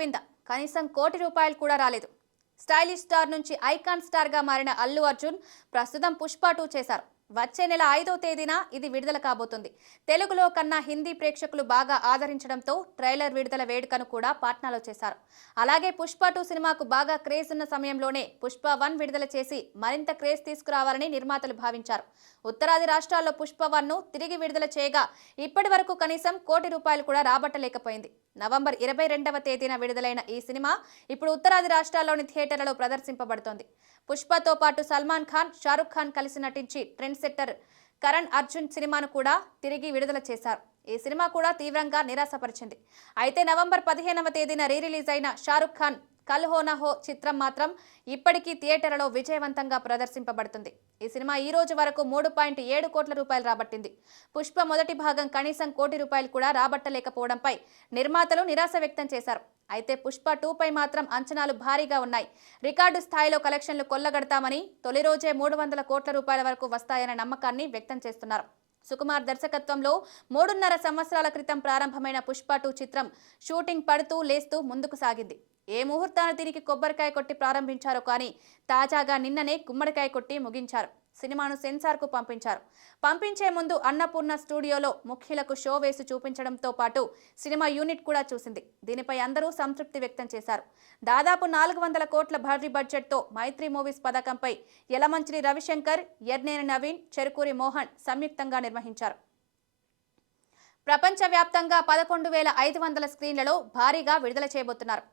గోవింద కనీసం ₹1 కూడా రాలేదు. స్టైలిష్ స్టార్ నుంచి ఐకాన్ స్టార్ గా మారిన అల్లు అర్జున్ ప్రస్తుతం పుష్ప 2 చేశారు. వచ్చే నెల 5వ తేదీన ఇది విడుదల కాబోతుంది. తెలుగులో కన్నా హిందీ ప్రేక్షకులు బాగా ఆదరించడంతో ట్రైలర్ విడుదల వేడుకను కూడా పాట్నాలో చేశారు. అలాగే పుష్ప 2 సినిమాకు బాగా క్రేజ్ ఉన్న సమయంలోనే పుష్ప 1 విడుదల చేసి మరింత క్రేజ్ తీసుకురావాలని నిర్మాతలు భావించారు. ఉత్తరాది రాష్ట్రాల్లో పుష్ప 1ను తిరిగి విడుదల చేయగా ఇప్పటి వరకు కనీసం ₹1 కూడా రాబట్టలేకపోయింది. నవంబర్ 22వ తేదీన విడుదలైన ఈ సినిమా ఇప్పుడు ఉత్తరాది రాష్ట్రాల్లోని థియేటర్లలో ప్రదర్శింపబడుతోంది. పుష్పతో పాటు సల్మాన్ ఖాన్, షారుఖ్ ఖాన్ కలిసి నటించి ట్రెండ్ సెట్టర్ కరణ్ అర్జున్ సినిమాను కూడా తిరిగి విడుదల చేశారు. ఈ సినిమా కూడా తీవ్రంగా నిరాశపరిచింది. అయితే నవంబర్ 15వ తేదీన రిలీజ్ అయిన షారుఖ్ ఖాన్ కల్ హో నా హో చిత్రం మాత్రం ఇప్పటికీ థియేటర్లలో విజయవంతంగా ప్రదర్శింపబడుతుంది. ఈ సినిమా ఈ రోజు వరకు ₹3.7 కోట్ల రాబట్టింది. పుష్ప మొదటి భాగం కనీసం ₹1 కూడా రాబట్టలేకపోవడంపై నిర్మాతలు నిరాశ వ్యక్తం చేశారు. అయితే పుష్ప 2 పై మాత్రం అంచనాలు భారీగా ఉన్నాయి. రికార్డు స్థాయిలో కలెక్షన్లు కొల్లగడతామని, తొలి రోజే ₹300 కోట్ల వరకు వస్తాయన్న నమ్మకాన్ని వ్యక్తం చేస్తున్నారు. సుకుమార్ దర్శకత్వంలో 3.5 సంవత్సరాల క్రితం ప్రారంభమైన పుష్ప 2 చిత్రం షూటింగ్ పడుతూ లేస్తూ ముందుకు సాగింది. ఏ ముహూర్తాన దీనికి కొబ్బరికాయ కొట్టి ప్రారంభించారో కానీ తాజాగా నిన్ననే గుమ్మడికాయ కొట్టి ముగించారు. సినిమాను సెన్సార్కు పంపించారు. పంపించే ముందు అన్నపూర్ణ స్టూడియోలో ముఖ్యులకు షో వేసి చూపించడంతో పాటు సినిమా యూనిట్ కూడా చూసింది. దీనిపై అందరూ సంతృప్తి వ్యక్తం చేశారు. దాదాపు 400 కోట్ల భారీ బడ్జెట్తో మైత్రి మూవీస్ పథకంపై యలమంచిలి రవిశంకర్, యర్నేని నవీన్, చెరుకూరి మోహన్ సంయుక్తంగా నిర్వహించారు. ప్రపంచవ్యాప్తంగా 11,500 స్క్రీన్లలో భారీగా విడుదల చేయబోతున్నారు.